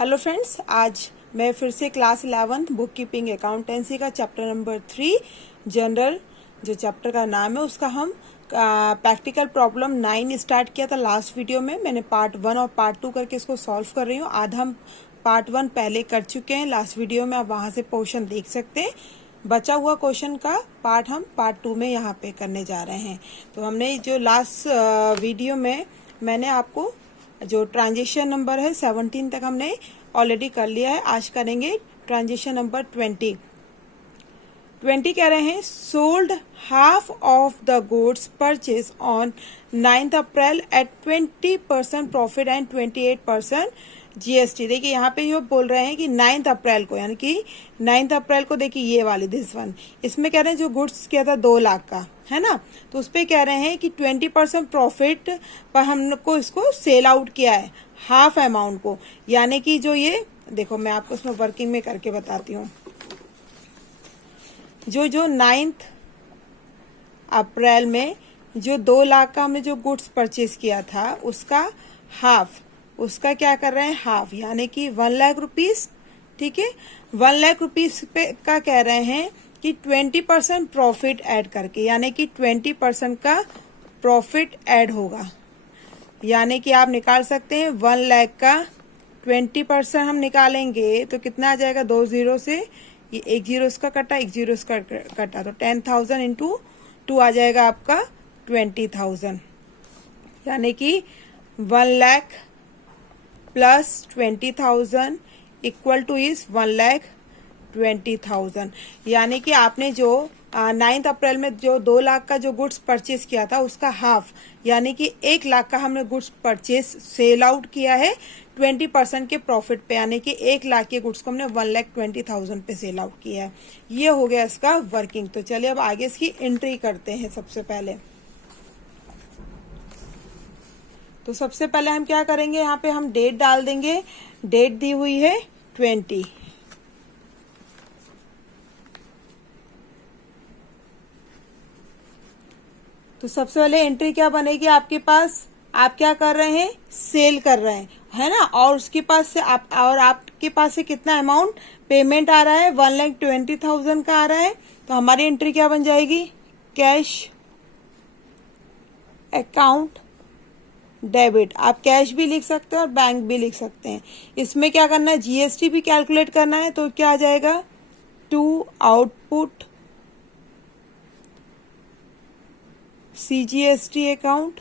Hello friends, आज मैं फिर से क्लास 11 बुक कीपिंग अकाउंटेंसी का चैप्टर नंबर 3 जनरल, जो चैप्टर का नाम है उसका हम प्रैक्टिकल प्रॉब्लम 9 स्टार्ट किया था लास्ट वीडियो में। मैंने पार्ट 1 और पार्ट 2 करके इसको सॉल्व कर रही हूँ। आधा हम पार्ट 1 पहले कर चुके हैं लास्ट वीडियो में, आप वहाँ से पोर्शन देख सकते हैं। बचा हुआ क्वेश्चन का पार्ट हम पार्ट 2 में यहाँ पे करने जा रहे हैं। तो हमने जो लास्ट वीडियो में मैंने आपको जो ट्रांजेक्शन नंबर है 17 तक हमने ऑलरेडी कर लिया है। आज करेंगे ट्रांजेक्शन नंबर 20 कह रहे हैं sold half of the goods purchase on 9th April at 20% profit and 28% GST. देखिए यहाँ पे जो बोल रहे हैं कि 9th अप्रैल को, यानी कि 9th अप्रैल को, देखिए ये वाली दिस वन, इसमें कह रहे हैं जो गुड्स किया था 2 लाख का, है ना, तो उस पर कह रहे हैं कि 20% प्रॉफिट पर हमको इसको सेल आउट किया है, हाफ अमाउंट को। यानी कि जो ये देखो, मैं आपको इसमें वर्किंग में करके बताती हूँ। जो 9th अप्रैल में जो 2 लाख का हमने जो गुड्स परचेज किया था उसका हाफ, उसका क्या कर रहे हैं, हाफ, यानी कि 1 लाख रुपीस। ठीक है, 1 लाख रुपीस पे का कह रहे हैं कि 20% प्रॉफिट ऐड करके, यानी कि 20% का प्रॉफिट ऐड होगा। यानी कि आप निकाल सकते हैं 1 लाख का 20% हम निकालेंगे तो कितना आ जाएगा, 2 जीरो से ये 1 जीरो इसका कटा, 1 जीरो इसका कटा, तो 10,000 इंटू 2 आ जाएगा आपका 20,000। यानी कि 1 lakh plus 20,000 equal two is 1,20,000। यानी कि आपने जो 9th अप्रैल में जो 2 लाख का जो गुड्स परचेज किया था उसका हाफ, यानी कि 1 लाख का हमने गुड्स परचेज सेल आउट किया है 20% के प्रॉफिट पे, यानी कि 1 लाख के गुड्स को हमने 1,20,000 पे सेल आउट किया है। ये हो गया इसका वर्किंग। तो चलिए अब आगे इसकी एंट्री करते हैं। सबसे पहले हम क्या करेंगे, यहाँ पे हम डेट डाल देंगे। डेट दी हुई है 20। तो सबसे पहले एंट्री क्या बनेगी आपके पास, आप क्या कर रहे हैं, सेल कर रहे हैं, है ना, और उसके पास से आपके पास से कितना अमाउंट पेमेंट आ रहा है, 1,20,000 का आ रहा है। तो हमारी एंट्री क्या बन जाएगी, कैश अकाउंट डेबिट। आप कैश भी लिख सकते हैं और बैंक भी लिख सकते हैं। इसमें क्या करना है, जीएसटी भी कैलकुलेट करना है। तो क्या आ जाएगा, to output CGST account,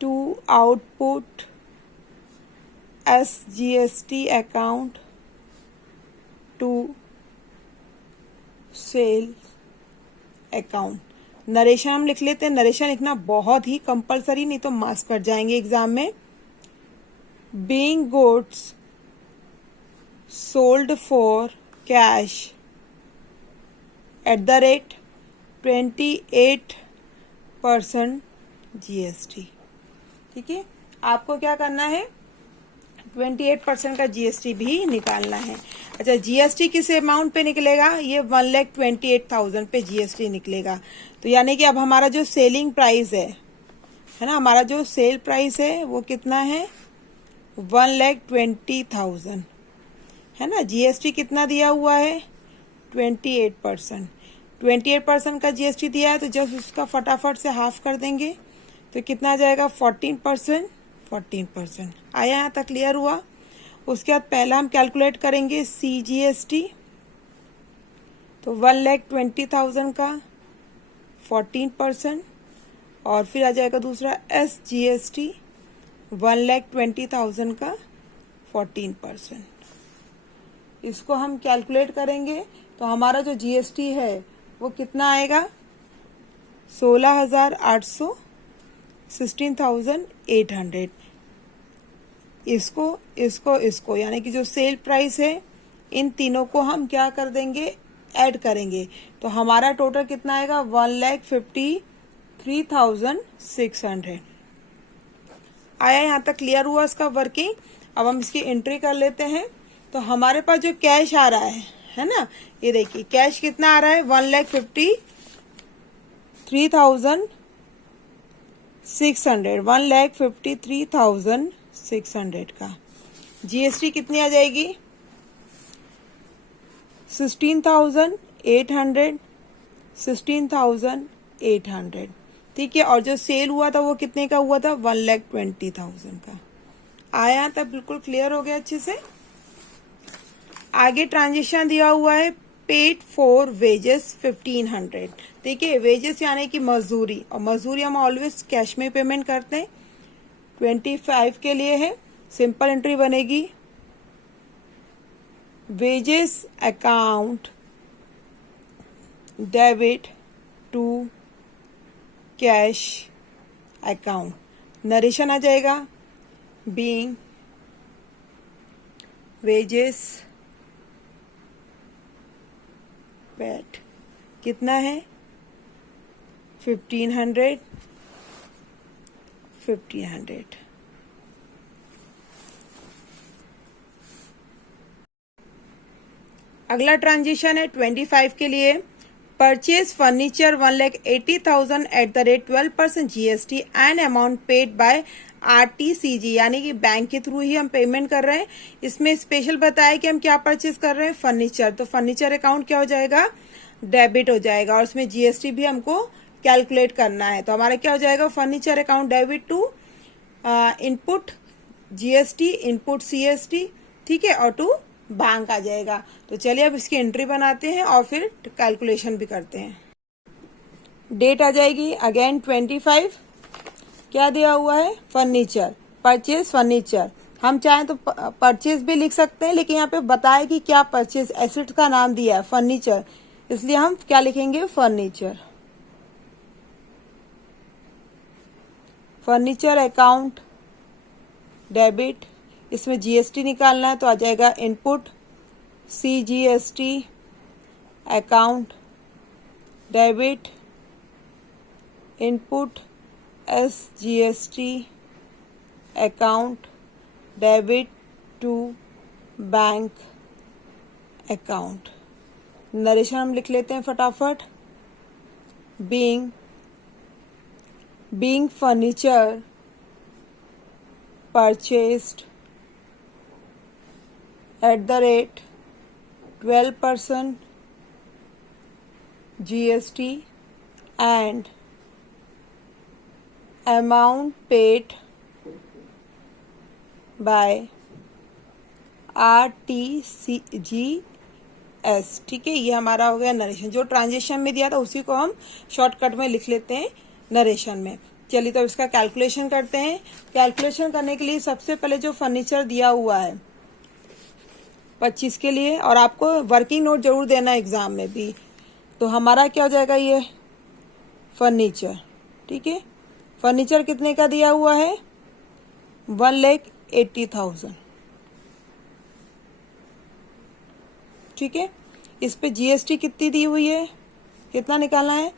to output SGST account, to sale account. Narration हम लिख लेते हैं। नरेशन लिखना बहुत ही कंपलसरी, नहीं तो मार्क्स कट जाएंगे एग्जाम में। Being goods sold for cash at the rate 28% GST. ठीक है, आपको क्या करना है, 28% का जीएसटी भी निकालना है। अच्छा, जीएसटी किस अमाउंट पे निकलेगा, ये 1,28,000 पे जीएसटी निकलेगा। तो यानी कि अब हमारा जो सेलिंग प्राइस है ना, हमारा जो सेल प्राइस है वो कितना है, 1,20,000, है ना। जीएसटी कितना दिया हुआ है, 28%। 28% का जीएसटी दिया है, तो जब उसका फटाफट से हाफ कर देंगे तो कितना आ जाएगा, 14%। आया यहाँ तक, क्लियर हुआ। उसके बाद पहला हम कैलकुलेट करेंगे सीजीएसटी, तो 1,20,000 का 14%, और फिर आ जाएगा दूसरा एसजीएसटी 1,20,000 का 14%। इसको हम कैलकुलेट करेंगे तो हमारा जो जीएसटी है वो कितना आएगा, 16,800, 16,800। इसको यानी कि जो सेल प्राइस है इन तीनों को हम क्या कर देंगे, ऐड करेंगे। तो हमारा टोटल कितना आएगा, 1,53,600। आया यहाँ तक, क्लियर हुआ इसका वर्किंग। अब हम इसकी एंट्री कर लेते हैं। तो हमारे पास जो कैश आ रहा है ना, ये देखिए कैश कितना आ रहा है, 1,53,600 600, 1,53,600 का। जीएसटी कितनी आ जाएगी? 16,800, 16,800। ठीक है, और जो सेल हुआ था वो कितने का हुआ था? 1,20,000 का। आया तब बिल्कुल क्लियर हो गया अच्छे से। आगे ट्रांजेक्शन दिया हुआ है पेड फॉर वेजेस 1500। देखिए वेजेस यानी कि मजदूरी, और मजदूरी हम ऑलवेज कैश में पेमेंट करते हैं। 25 के लिए है, सिंपल एंट्री बनेगी wages account debit to cash account. Narration आ जाएगा बीइंग वेजेस पेड कितना है? 1500, 1500। अगला ट्रांजिशन है 25 के लिए। Purchase furniture 1,80,000 at the rate 12% GST and amount paid by RTGS, यानी कि बैंक के थ्रू ही हम पेमेंट कर रहे हैं। इसमें स्पेशल बताया कि हम क्या परचेज कर रहे हैं? फर्नीचर। तो फर्नीचर अकाउंट क्या हो जाएगा? डेबिट हो जाएगा, और उसमें जीएसटी भी हमको कैलकुलेट करना है। तो हमारा क्या हो जाएगा? Furniture account debit to input GST, input CST, ठीक है, और टू बैंक आ जाएगा। तो चलिए अब इसकी एंट्री बनाते हैं और फिर कैलकुलेशन भी करते हैं। डेट आ जाएगी अगेन 25। क्या दिया हुआ है? Furniture, purchase furniture. हम चाहें तो परचेज भी लिख सकते हैं, लेकिन यहाँ पे बताया कि क्या परचेज, एसेट का नाम दिया है फर्नीचर, इसलिए हम क्या लिखेंगे? फर्नीचर। फर्नीचर अकाउंट डेबिट, इसमें जीएसटी निकालना है तो आ जाएगा input CGST account debit input SGST account debit to bank account. Narration हम लिख लेते हैं फटाफट। Being furniture purchased at the rate 12% GST and amount paid by RTGS। ठीक है, ये हमारा हो गया नरेशन। जो ट्रांजेक्शन में दिया था उसी को हम शॉर्टकट में लिख लेते हैं नरेशन में। चलिए तो इसका कैलकुलेशन करते हैं। कैलकुलेशन करने के लिए सबसे पहले जो फर्नीचर दिया हुआ है 25 के लिए, और आपको वर्किंग नोट जरूर देना एग्जाम में भी, तो हमारा क्या हो जाएगा? ये फर्नीचर, ठीक है। फर्नीचर कितने का दिया हुआ है? 1,80,000, ठीक है। इस पे जीएसटी कितनी दी हुई है? कितना निकालना है?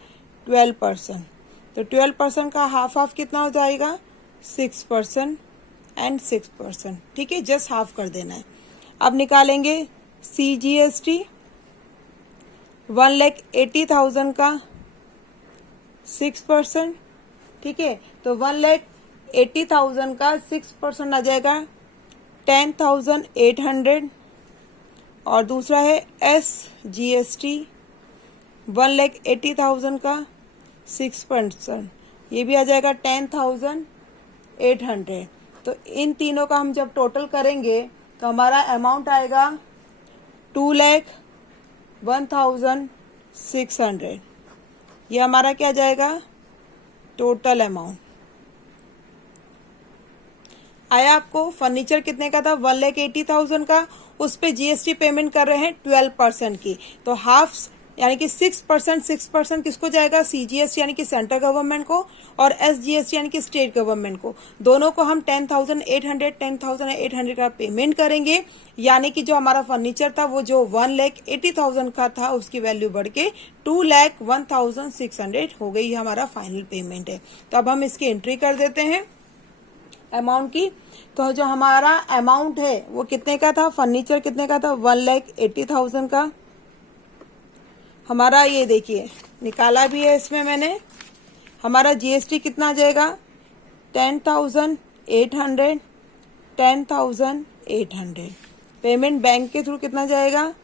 12%। तो 12% का हाफ कितना हो जाएगा? 6% एंड 6%, ठीक है, जस्ट हाफ कर देना है। अब निकालेंगे सीजीएसटी 1,80,000 का 6%, ठीक है। तो 1,80,000 का 6% आ जाएगा 10,800, और दूसरा है एसजीएसटी 1,80,000 का 6%, ये भी आ जाएगा 10,800। तो इन तीनों का हम जब टोटल करेंगे तो हमारा अमाउंट आएगा 2,01,600। ये हमारा क्या जाएगा? टोटल अमाउंट आया आपको। फर्नीचर कितने का था? 1,80,000 का। उस पे जीएसटी पेमेंट कर रहे हैं 12% की, तो हाफ यानी कि 6% किसको जाएगा? सीजीएसटी यानी कि सेंट्रल गवर्नमेंट को, और एसजीएसटी यानी कि स्टेट गवर्नमेंट को। दोनों को हम 10,800 का पेमेंट करेंगे, यानी कि जो हमारा फर्नीचर था वो जो 1,80,000 का था उसकी वैल्यू बढ़ के 2,01,600 हो गई। हमारा फाइनल पेमेंट है। तो अब हम इसकी एंट्री कर देते हैं अमाउंट की। तो जो हमारा अमाउंट है वो कितने का था? फर्नीचर कितने का था? 1,80,000 का। हमारा ये देखिए निकाला भी है इसमें मैंने। हमारा जीएसटी कितना आ जाएगा? 10,800, 10,800। पेमेंट बैंक के थ्रू कितना जाएगा?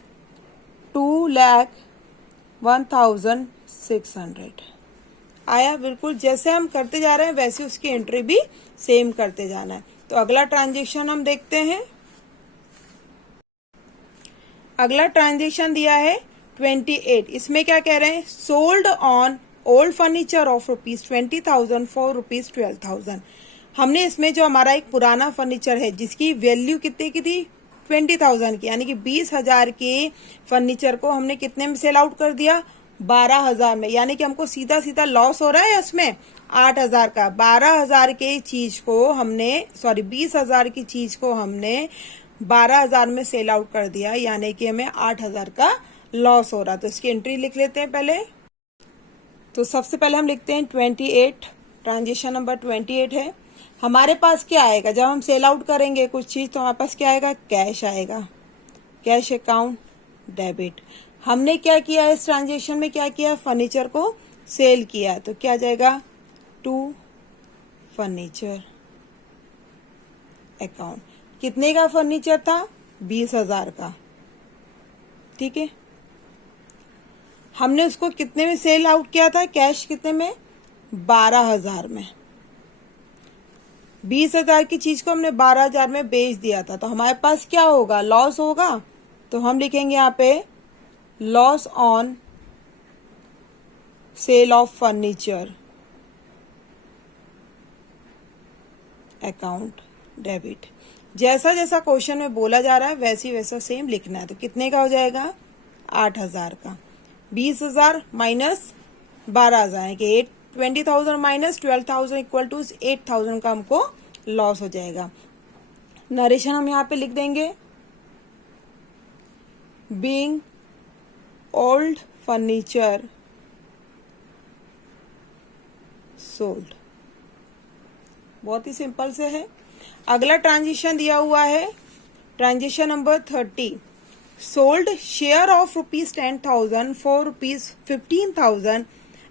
2,01,600। आया? बिल्कुल जैसे हम करते जा रहे हैं वैसे उसकी एंट्री भी सेम करते जाना है। तो अगला ट्रांजेक्शन हम देखते हैं। अगला ट्रांजेक्शन दिया है 28। इसमें क्या कह रहे हैं? Sold on old furniture of ₹20,000 for ₹12,000। हमने इसमें जो हमारा एक पुराना फर्नीचर है जिसकी वैल्यू कितने की थी? 20,000 की, यानी कि 20,000 के फर्नीचर को हमने कितने में सेल आउट कर दिया? 12,000 में। यानी कि हमको सीधा सीधा लॉस हो रहा है इसमें 8,000 का। 12,000 के चीज को हमने 20,000 की चीज को हमने 12,000 में सेल आउट कर दिया, यानी कि हमें 8,000 का लॉस हो रहा। तो इसकी एंट्री लिख लेते हैं पहले। तो सबसे पहले हम लिखते हैं 28। ट्रांजेक्शन नंबर 28 है। हमारे पास क्या आएगा जब हम सेल आउट करेंगे कुछ चीज? तो हमारे पास क्या आएगा? कैश आएगा। Cash account debit. हमने क्या किया इस ट्रांजेक्शन में? क्या किया? फर्नीचर को सेल किया। तो क्या जाएगा? To furniture account. कितने का फर्नीचर था? 20,000 का। ठीक है। हमने उसको कितने में सेल आउट किया था? कैश कितने में? 12,000 में। 20,000 की चीज को हमने 12,000 में बेच दिया था। तो हमारे पास क्या होगा? लॉस होगा। तो हम लिखेंगे यहाँ पे loss on sale of furniture account debit. जैसा जैसा क्वेश्चन में बोला जा रहा है वैसी वैसा सेम लिखना है। तो कितने का हो जाएगा? 8,000 का। 20,000 माइनस 12,000 के 20,000 माइनस 12,000 इक्वल टू 8,000 का हमको लॉस हो जाएगा। नरेशन हम यहाँ पे लिख देंगे बीइंग ओल्ड फर्नीचर सोल्ड। बहुत ही सिंपल से है। अगला ट्रांजेक्शन दिया हुआ है transaction number 30। Sold share of ₹10,000 for ₹15,000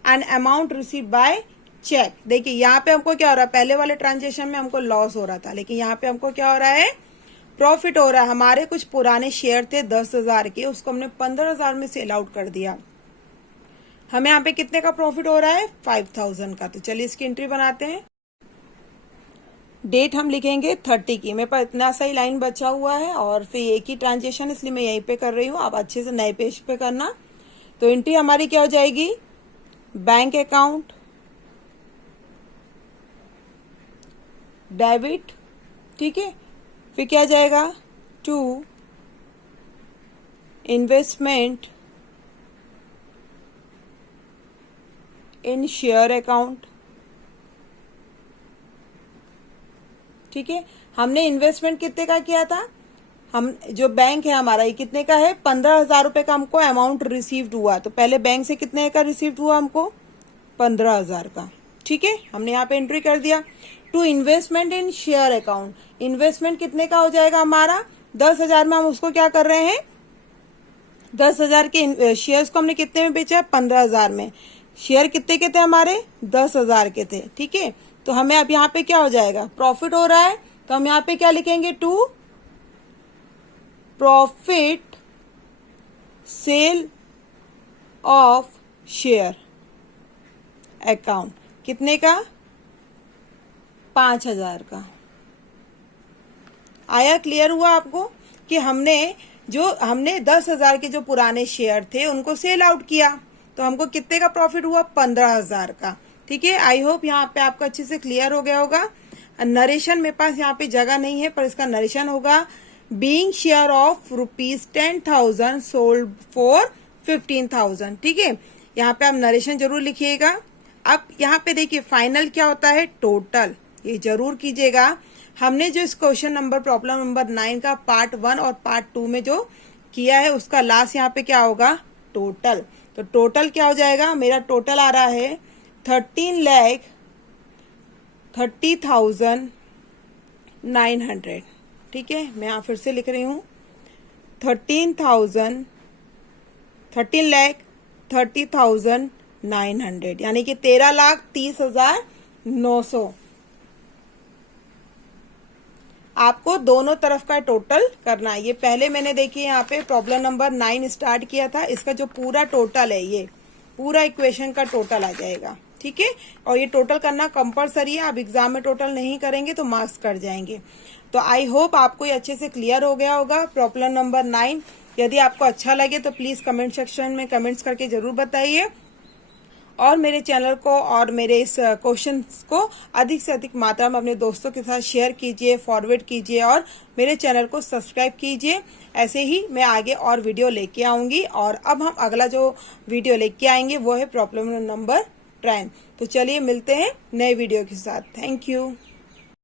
and amount receive by cheque. देखिए यहाँ पे हमको क्या हो रहा है? पहले वाले ट्रांजेक्शन में हमको लॉस हो रहा था, लेकिन यहाँ पे हमको क्या हो रहा है? प्रॉफिट हो रहा है। हमारे कुछ पुराने शेयर थे 10,000 के, उसको हमने 15,000 में सेल आउट कर दिया। हमें यहाँ पे कितने का प्रॉफिट हो रहा है? 5,000 का। तो चलिए इसकी एंट्री बनाते हैं। डेट हम लिखेंगे 30 की। मेरे पास इतना सा ही लाइन बचा हुआ है और फिर एक ही ट्रांजेक्शन, इसलिए मैं यहीं पे कर रही हूँ। आप अच्छे से नए पेज पे करना। तो एंट्री हमारी क्या हो जाएगी? Bank account debit. ठीक है। फिर क्या जाएगा? To investment in share account. ठीक है। हमने इन्वेस्टमेंट कितने का किया था? हम जो बैंक है हमारा, ये कितने का है? 15,000 रुपए का हमको अमाउंट रिसीव्ड हुआ। तो पहले बैंक से कितने का रिसीव्ड हुआ हमको? 15,000 का। ठीक है। हमने यहाँ पे एंट्री कर दिया। To investment in share account. Investment कितने का हो जाएगा हमारा? 10,000 में हम उसको क्या कर रहे हैं? 10,000 के शेयर्स को हमने कितने में बेचा है? 15,000 में। शेयर कितने के थे हमारे? 10,000 के थे। ठीक है। तो हमें अब यहाँ पे क्या हो जाएगा? प्रॉफिट हो रहा है। तो हम यहाँ पे क्या लिखेंगे? To profit sale of share account. कितने का? 5,000 का। आया? क्लियर हुआ आपको कि हमने 10,000 के जो पुराने शेयर थे उनको सेल आउट किया, तो हमको कितने का प्रॉफिट हुआ? 15,000 का। ठीक है। आई होप यहाँ पे आपका अच्छे से क्लियर हो गया होगा। नरेशन मेरे पास यहाँ पे जगह नहीं है, पर इसका नरेशन होगा being share of ₹10,000 sold for 15,000। ठीक है। यहाँ पे आप नरेशन जरूर लिखिएगा। अब यहाँ पे देखिए फाइनल क्या होता है? टोटल। ये जरूर कीजिएगा। हमने जो इस क्वेश्चन नंबर प्रॉब्लम नंबर 9 का पार्ट 1 और पार्ट 2 में जो किया है उसका लास्ट यहाँ पे क्या होगा? टोटल। तो टोटल क्या हो जाएगा? मेरा टोटल आ रहा है 13,30,900। ठीक है। मैं यहाँ फिर से लिख रही हूँ 13,30,900, यानी कि 13,30,900। आपको दोनों तरफ का टोटल करना है। ये पहले मैंने देखिए यहाँ पे प्रॉब्लम नंबर 9 स्टार्ट किया था, इसका जो पूरा टोटल है ये पूरा इक्वेशन का टोटल आ जाएगा, ठीक है। और ये टोटल करना कंपलसरी है, आप एग्जाम में टोटल नहीं करेंगे तो मार्क्स कट जाएंगे। तो आई होप आपको ये अच्छे से क्लियर हो गया होगा प्रॉब्लम नंबर 9। यदि आपको अच्छा लगे तो प्लीज कमेंट सेक्शन में कमेंट्स करके जरूर बताइए, और मेरे चैनल को और मेरे इस क्वेश्चन को अधिक से अधिक मात्रा में अपने दोस्तों के साथ शेयर कीजिए, फॉरवर्ड कीजिए और मेरे चैनल को सब्सक्राइब कीजिए। ऐसे ही मैं आगे और वीडियो लेके आऊंगी। और अब हम अगला जो वीडियो लेके आएंगे वो है प्रॉब्लम नंबर 10। तो चलिए मिलते हैं नए वीडियो के साथ। Thank you.